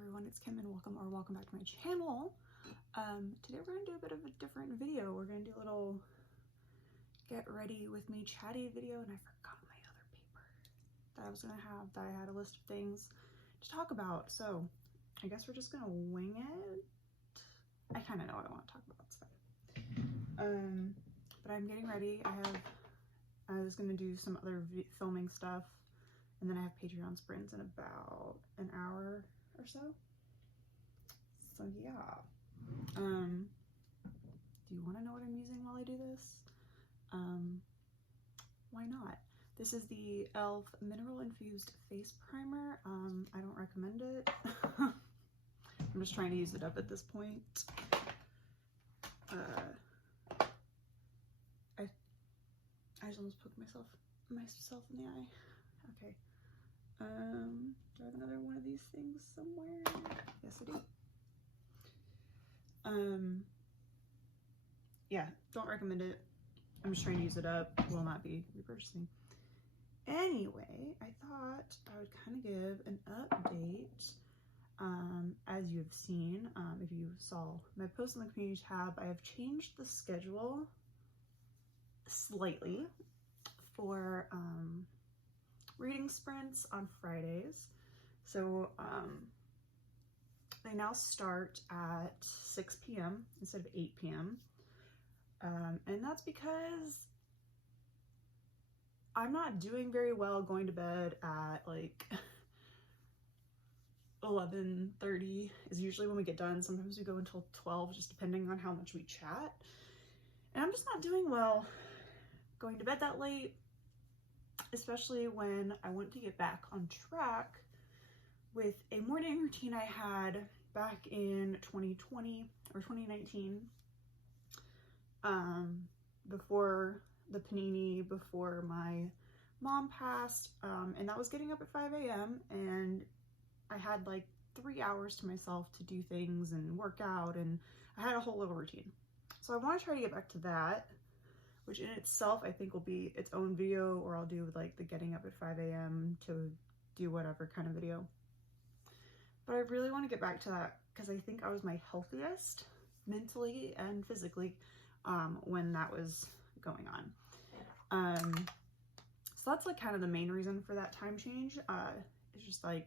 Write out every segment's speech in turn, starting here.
everyone, it's Kim and welcome back to my channel. Today we're going to do a bit of a different video. We're going to do a little get ready with me chatty video, and I forgot my other paper that I was going to have, that I had a list of things to talk about. So I guess we're just going to wing it. I kind of know what I want to talk about, it's fine. But I'm getting ready. I was going to do some other filming stuff, and then I have Patreon sprints in about an hour or so. So yeah. Do you want to know what I'm using while I do this? Why not? This is the e.l.f. Mineral Infused Face Primer. I don't recommend it. I'm just trying to use it up at this point. I just almost poked myself in the eye. Okay. Do I have another one of these things somewhere? Yes, I do. Yeah, don't recommend it. I'm just trying to use it up. Will not be repurchasing. Anyway, I thought I would kind of give an update. As you have seen, if you saw my post in the community tab, I have changed the schedule slightly for reading sprints on Fridays. So they now start at 6 p.m. instead of 8 p.m. And that's because I'm not doing very well going to bed at like 11:30 is usually when we get done. Sometimes we go until 12, just depending on how much we chat. And I'm just not doing well going to bed that late, especially when I want to get back on track with a morning routine I had back in 2020 or 2019, before the panini, before my mom passed, and that was getting up at 5 a.m. and I had like 3 hours to myself to do things and work out, and I had a whole little routine. So I want to try to get back to that, which in itself I think will be its own video, or I'll do like the getting up at 5 a.m. to do whatever kind of video. But I really want to get back to that because I think I was my healthiest mentally and physically when that was going on. So that's like kind of the main reason for that time change. It's just like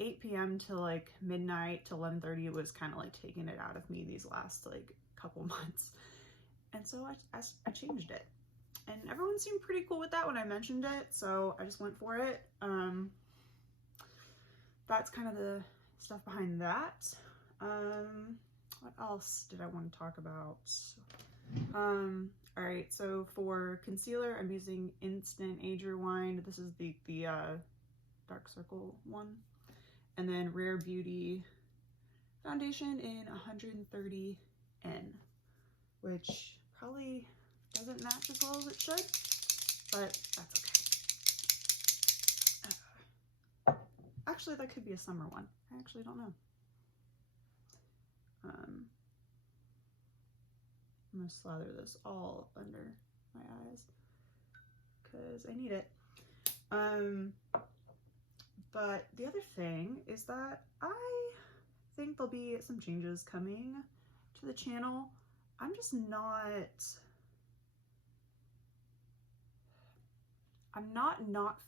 8 p.m. to like midnight to 11:30 was kind of like taking it out of me these last like couple months. And so I changed it. And everyone seemed pretty cool with that when I mentioned it, so I just went for it. That's kind of the stuff behind that. What else did I want to talk about? All right, so for concealer, I'm using Instant Age Rewind. This is the dark circle one. And then Rare Beauty foundation in 130N, which probably doesn't match as well as it should, but that's okay. Actually, that could be a summer one. I actually don't know. I'm gonna slather this all under my eyes because I need it. But the other thing is that I think there'll be some changes coming to the channel. I'm just not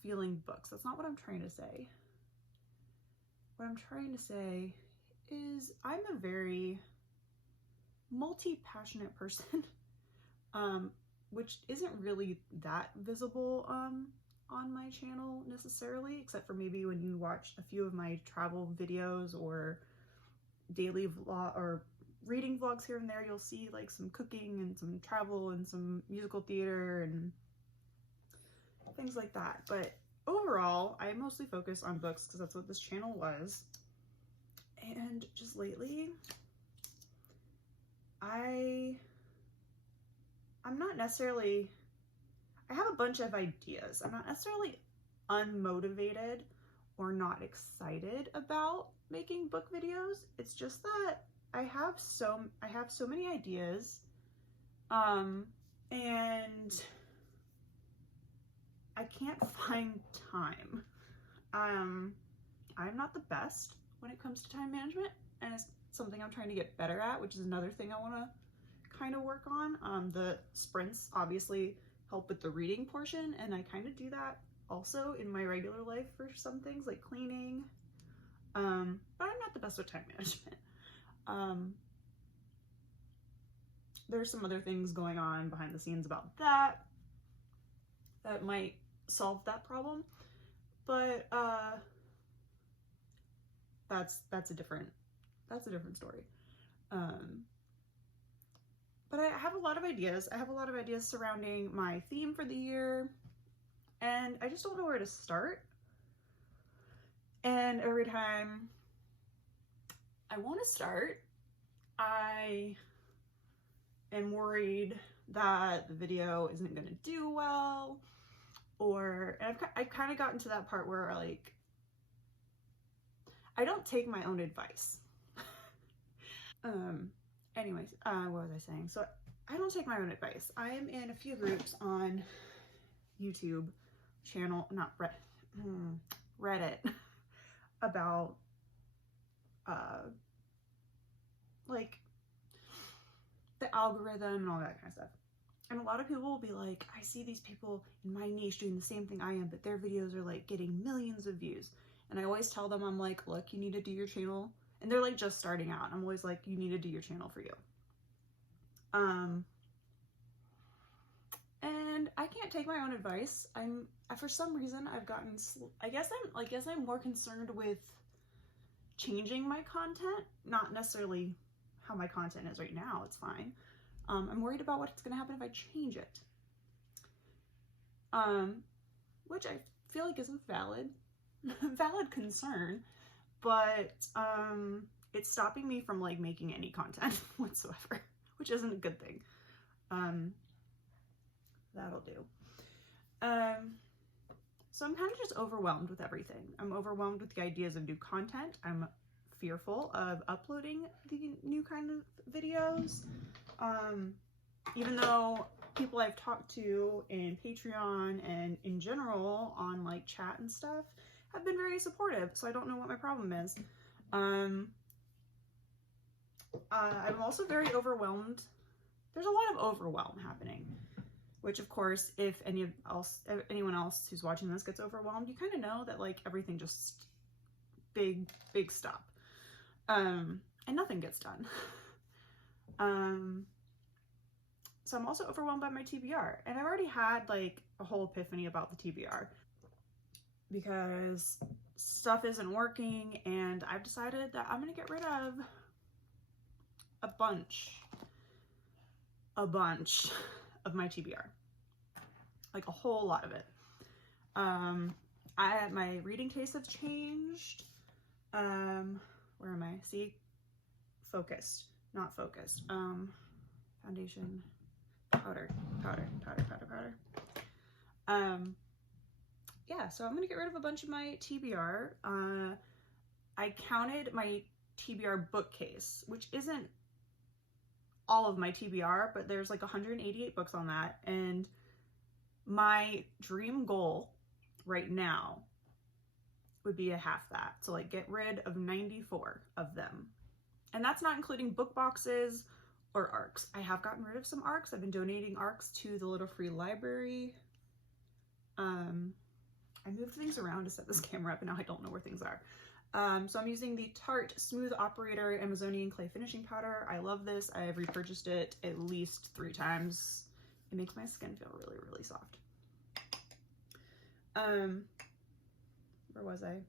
feeling books. That's not what I'm trying to say. What I'm trying to say is I'm a very multi-passionate person, which isn't really that visible on my channel necessarily, except for maybe when you watch a few of my travel videos or daily vlog or reading vlogs here and there. You'll see like some cooking and some travel and some musical theater and things like that. But overall, I mostly focus on books because that's what this channel was. And just lately, I'm not necessarily, I have a bunch of ideas. I'm not necessarily unmotivated or not excited about making book videos. It's just that I have so many ideas, and I can't find time. I'm not the best when it comes to time management, and it's something I'm trying to get better at, which is another thing I want to kind of work on. The sprints obviously help with the reading portion, and I kind of do that also in my regular life for some things like cleaning, but I'm not the best with time management. There's some other things going on behind the scenes about that might solve that problem, but that's a different story. But I have a lot of ideas. I have a lot of ideas surrounding my theme for the year, and I just don't know where to start. And every time I want to start, I am worried that the video isn't going to do well, and I've kind of gotten to that part where, like, I don't take my own advice. Anyways, what was I saying? So I don't take my own advice. I am in a few groups on YouTube channel, not Reddit, about like the algorithm and all that kind of stuff. And a lot of people will be like, I see these people in my niche doing the same thing I am, but their videos are like getting millions of views. And I always tell them, I'm like, look, you need to do your channel. And they're like just starting out. I'm always like, you need to do your channel for you. And I can't take my own advice. For some reason, I've gotten, I guess I'm more concerned with changing my content, not necessarily how my content is right now. It's fine. I'm worried about what's going to happen if I change it. Which I feel like is a valid concern, but it's stopping me from like making any content whatsoever, which isn't a good thing. That'll do. So I'm kind of just overwhelmed with everything. I'm overwhelmed with the ideas of new content. I'm fearful of uploading the new kind of videos. Even though people I've talked to in Patreon and in general on like chat and stuff have been very supportive, so I don't know what my problem is. I'm also very overwhelmed. There's a lot of overwhelm happening, which of course, if anyone else who's watching this gets overwhelmed, you kind of know that like everything just big stop, and nothing gets done. So I'm also overwhelmed by my TBR, and I've already had like a whole epiphany about the TBR because stuff isn't working, and I've decided that I'm gonna get rid of a bunch of my TBR, like a whole lot of it. My reading tastes have changed. Where am I? See, focused, not focused. Foundation, powder. Yeah, so I'm gonna get rid of a bunch of my TBR. I counted my TBR bookcase, which isn't all of my TBR, but there's like 188 books on that, and my dream goal right now would be a half that. So like get rid of 94 of them. And that's not including book boxes or ARCs. I have gotten rid of some ARCs. I've been donating ARCs to the little free library. I moved things around to set this camera up, and now I don't know where things are. So I'm using the Tarte Smooth Operator Amazonian Clay Finishing Powder. I love this. I have repurchased it at least 3 times. It makes my skin feel really, really soft. Where was I?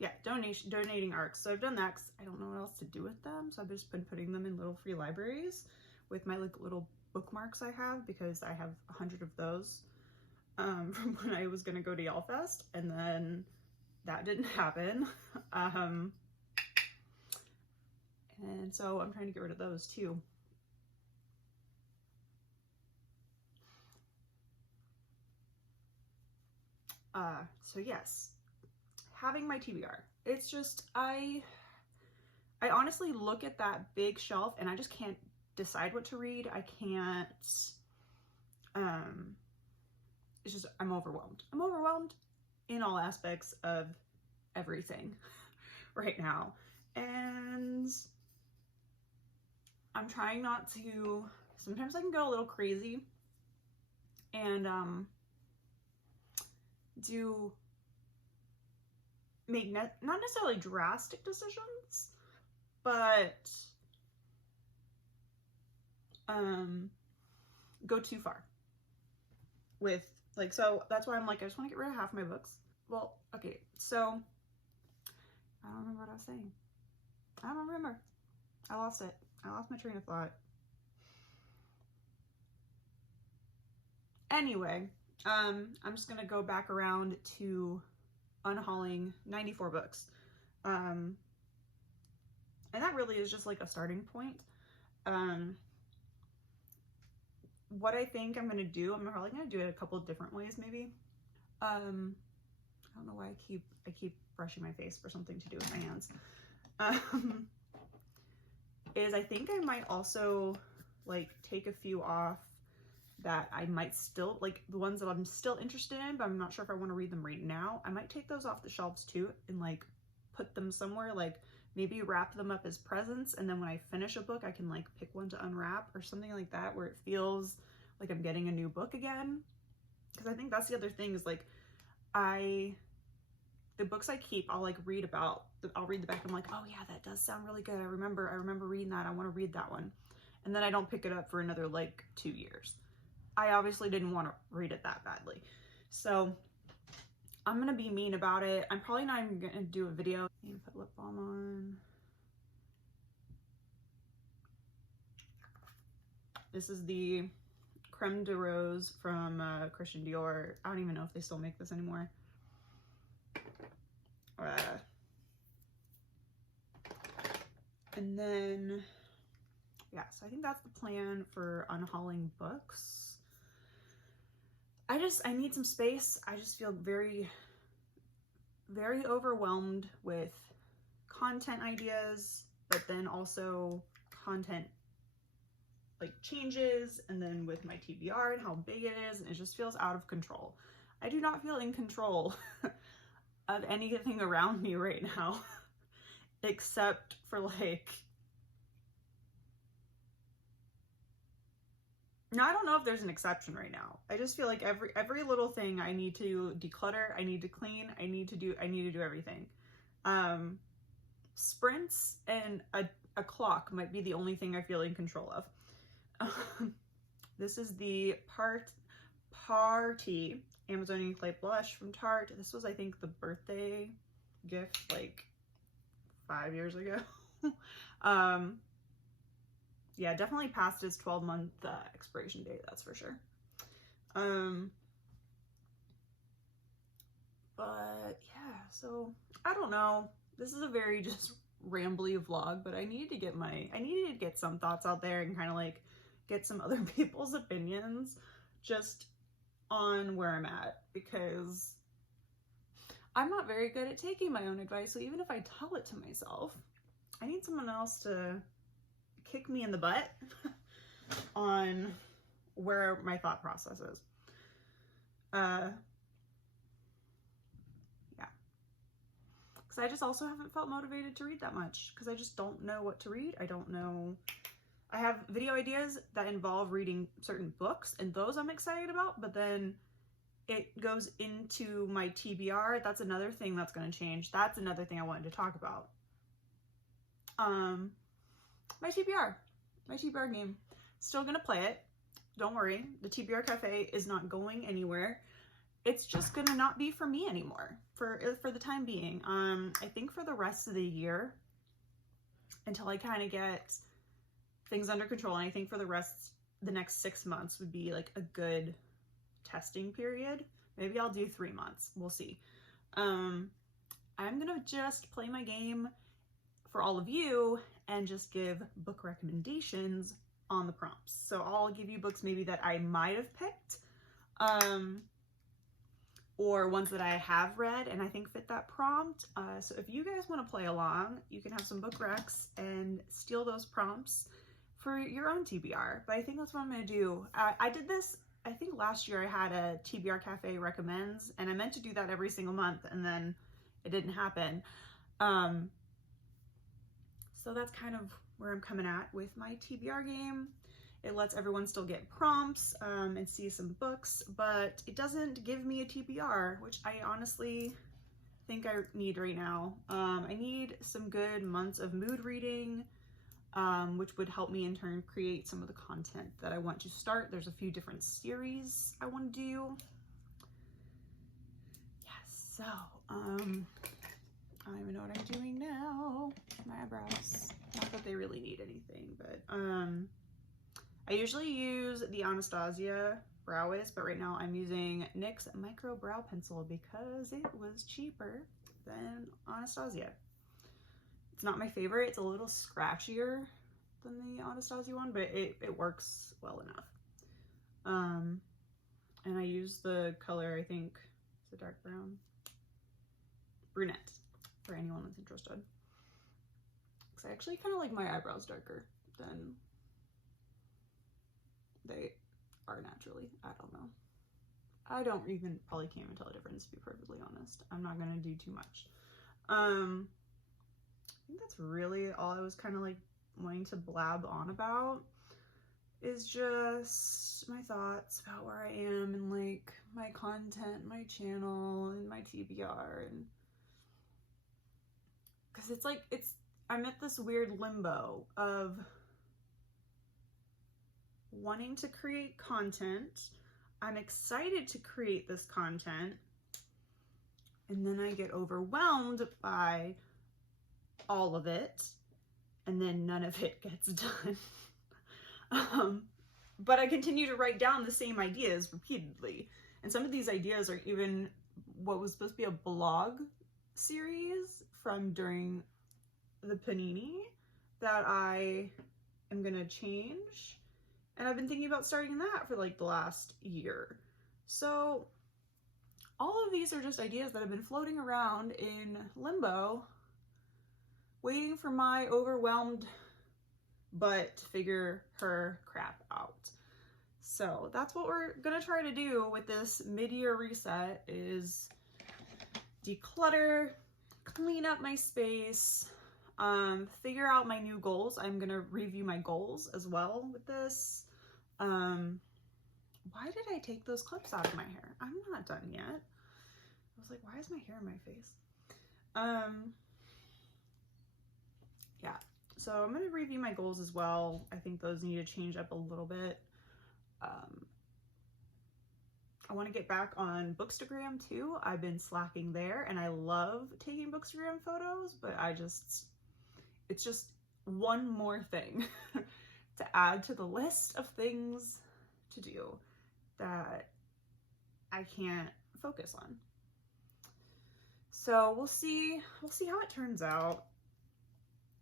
Yeah, donating ARCs. So I've done that because I don't know what else to do with them. So I've just been putting them in little free libraries with my like little bookmarks I have, because I have 100 of those from when I was gonna go to YALLFest, and then that didn't happen. And so I'm trying to get rid of those too. So yes, having my TBR, it's just, I honestly look at that big shelf and I just can't decide what to read. I can't, it's just, I'm overwhelmed. in all aspects of everything right now. And I'm trying not to, sometimes I can go a little crazy and make not necessarily drastic decisions, but go too far with, like, so that's why I'm like, I just want to get rid of half my books. Well, okay, so I don't remember what I was saying. I don't remember. I lost it. I lost my train of thought. Anyway, I'm just gonna go back around to unhauling 94 books. And that really is just like a starting point. What I think I'm gonna do, I'm probably gonna do it a couple of different ways maybe. I don't know why I keep brushing my face for something to do with my hands. Is I think I might also like take a few off that I might still, like the ones that I'm still interested in, but I'm not sure if I want to read them right now. I might take those off the shelves too and like put them somewhere, like maybe wrap them up as presents, and then when I finish a book I can like pick one to unwrap or something like that, where it feels like I'm getting a new book again. Because I think that's the other thing is like the books I keep, I'll like read about, I'll read the back, I'm like, oh yeah, that does sound really good. I remember reading that. I want to read that one. And then I don't pick it up for another like 2 years. I obviously didn't want to read it that badly. So I'm going to be mean about it. I'm probably not even going to do a video. And put lip balm on. This is the Creme de Rose from Christian Dior. I don't even know if they still make this anymore. And then, yeah, so I think that's the plan for unhauling books. I need some space. I just feel very, very overwhelmed with content ideas, but then also content like changes, and then with my TBR and how big it is, and it just feels out of control. I do not feel in control of anything around me right now, except for like, now I don't know if there's an exception right now. I just feel like every little thing I need to declutter, I need to clean, I need to do everything. Sprints and a clock might be the only thing I feel in control of. This is the Party Amazonian Clay Blush from Tarte. This was, I think, the birthday gift like 5 years ago. Yeah, definitely past its 12-month expiration date, that's for sure. But yeah, so I don't know. This is a very just rambly vlog, but I needed to get some thoughts out there and kind of like get some other people's opinions just on where I'm at, because I'm not very good at taking my own advice. So even if I tell it to myself, I need someone else to kick me in the butt on where my thought process is. Yeah, because I just also haven't felt motivated to read that much, because I just don't know what to read. I don't know. I have video ideas that involve reading certain books, and those I'm excited about, but then it goes into my TBR. That's another thing that's going to change. That's another thing I wanted to talk about. My TBR game. Still gonna play it. Don't worry. The TBR Cafe is not going anywhere. It's just gonna not be for me anymore for the time being. I think for the rest of the year, until I kind of get things under control, and I think for the next 6 months would be like a good testing period. Maybe I'll do 3 months. We'll see. I'm gonna just play my game for all of you and just give book recommendations on the prompts. So I'll give you books maybe that I might have picked, or ones that I have read and I think fit that prompt. So if you guys want to play along, you can have some book recs and steal those prompts for your own TBR. But I think that's what I'm going to do. I did this I think last year I had a TBR Cafe recommends, and I meant to do that every single month, and then it didn't happen. So that's kind of where I'm coming at with my TBR game. It lets everyone still get prompts and see some books, but it doesn't give me a TBR, which I honestly think I need right now. I need some good months of mood reading, which would help me in turn create some of the content that I want to start. There's a few different series I want to do. Yes, so I don't even know what I'm doing now. My eyebrows. Not that they really need anything, but I usually use the Anastasia Brow Wiz, but right now I'm using NYX Micro Brow Pencil because it was cheaper than Anastasia. It's not my favorite. It's a little scratchier than the Anastasia one, but it works well enough. And I use the color, I think it's a dark brown, brunette, for anyone that's interested. Because I actually kind of like my eyebrows darker than they are naturally. I don't know. I don't even probably can't even tell the difference, to be perfectly honest. I'm not gonna do too much. I think that's really all I was kind of like wanting to blab on about, is just my thoughts about where I am and like my content, my channel, and my TBR, and because it's like I'm at this weird limbo of wanting to create content. I'm excited to create this content, and then I get overwhelmed by all of it, and then none of it gets done. But I continue to write down the same ideas repeatedly, and some of these ideas are even what was supposed to be a blog series from during the panini that I am gonna change, and I've been thinking about starting that for like the last year. So all of these are just ideas that have been floating around in limbo, waiting for my overwhelmed butt to figure her crap out. So that's what we're gonna try to do with this mid-year reset, is declutter, clean up my space, figure out my new goals. I'm gonna review my goals as well with this. Why did I take those clips out of my hair? I'm not done yet. I was like, why is my hair in my face? Yeah, so I'm gonna review my goals as well. I think those need to change up a little bit. I want to get back on Bookstagram too. I've been slacking there, and I love taking Bookstagram photos, but it's just one more thing to add to the list of things to do that I can't focus on. So we'll see how it turns out.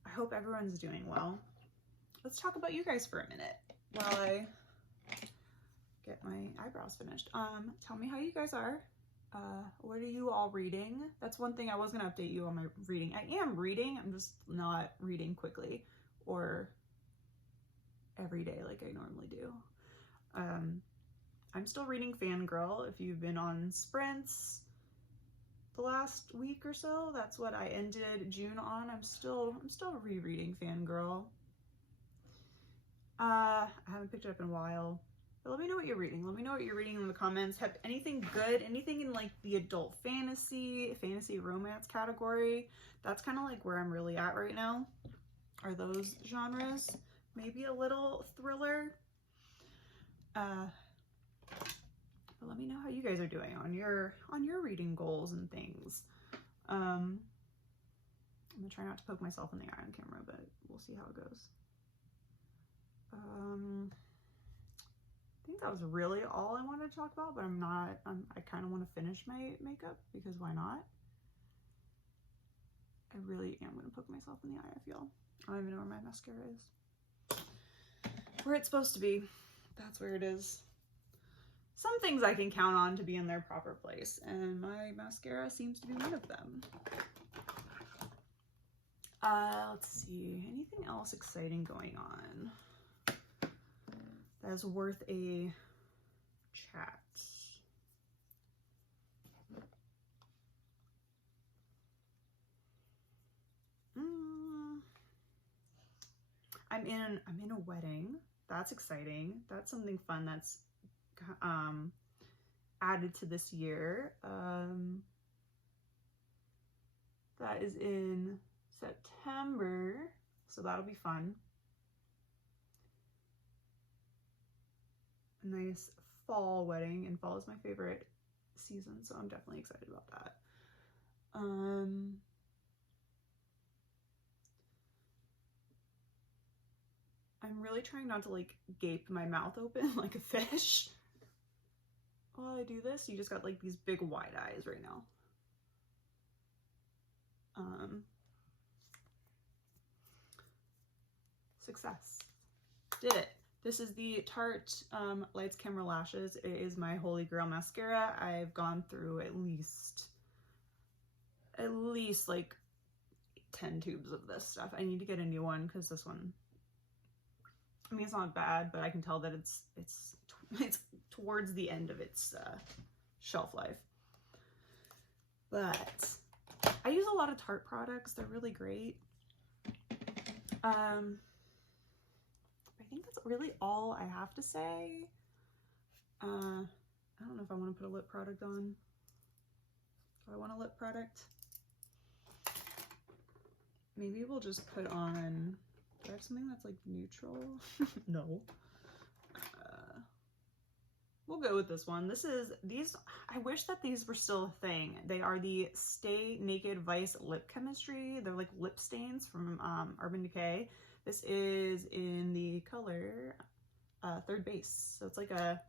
I hope everyone's doing well. Let's talk about you guys for a minute while I get my eyebrows finished. Tell me how you guys are. What are you all reading? That's one thing I was gonna update you on my reading. I am reading, I'm just not reading quickly or every day like I normally do. I'm still reading Fangirl. If you've been on sprints the last week or so, that's what I ended June on. I'm still rereading Fangirl. I haven't picked it up in a while. But let me know what you're reading. Let me know what you're reading in the comments. Have anything good, anything in like the adult fantasy romance category? That's kind of like where I'm really at right now, are those genres. Maybe a little thriller. But let me know how you guys are doing on your reading goals and things. I'm gonna try not to poke myself in the eye on camera, but we'll see how it goes. I think that was really all I wanted to talk about, but I kind of want to finish my makeup because why not? I really am going to poke myself in the eye, I feel. I don't even know where my mascara is. Where it's supposed to be. That's where it is. Some things I can count on to be in their proper place, and my mascara seems to be one of them. Let's see. Anything else exciting going on that is worth a chat. I'm in a wedding. That's exciting. That's something fun that's added to this year. That is in September, so that'll be fun. A nice fall wedding, and fall is my favorite season, so I'm definitely excited about that. I'm really trying not to like gape my mouth open like a fish while I do this. You just got like these big wide eyes right now. Success. Did it. This is the Tarte Lights Camera Lashes. It is my holy grail mascara. I've gone through at least like 10 tubes of this stuff. I need to get a new one because this one, I mean, it's not bad, but I can tell that it's towards the end of its shelf life. But I use a lot of Tarte products. They're really great. I think that's really all I have to say. I don't know if I want to put a lip product on. Do I want a lip product? Maybe we'll just put on, do I have something that's like neutral? No. We'll go with this one. I wish that these were still a thing. They are the Stay Naked Vice Lip Chemistry. They're like lip stains from Urban Decay. This is in the color Third Base. So it's like a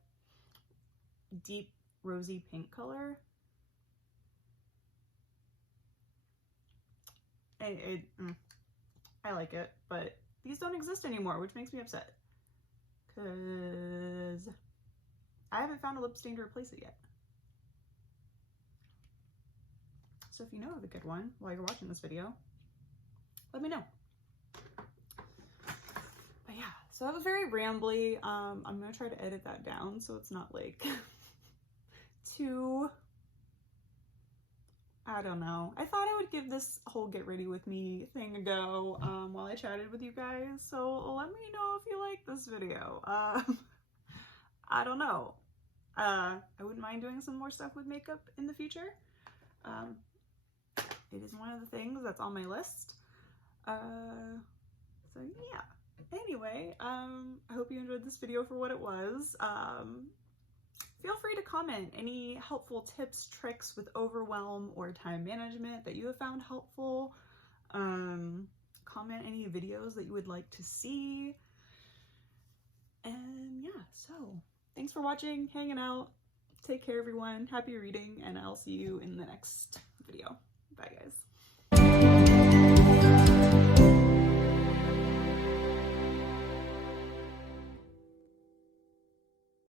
deep rosy pink color. I like it, but these don't exist anymore, which makes me upset. Because I haven't found a lip stain to replace it yet. So if you know of a good one while you're watching this video, let me know. But yeah, so that was very rambly. I'm gonna try to edit that down so it's not like too, I don't know. I thought I would give this whole get ready with me thing a go while I chatted with you guys. So let me know if you like this video. I don't know. I wouldn't mind doing some more stuff with makeup in the future. It is one of the things that's on my list. So yeah. Anyway, I hope you enjoyed this video for what it was. Feel free to comment any helpful tips, tricks with overwhelm or time management that you have found helpful. Comment any videos that you would like to see. And yeah, so thanks for watching, hanging out. Take care, everyone. Happy reading, and I'll see you in the next video. Bye, guys.